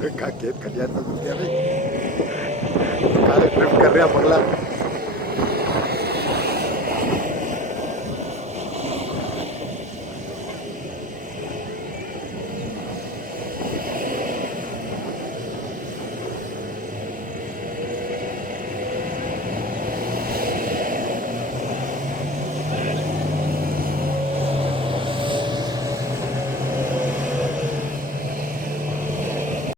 का खेत खलियान में घुस गया भाई, काले ड्रिफ्ट कर रहे हैं पगला।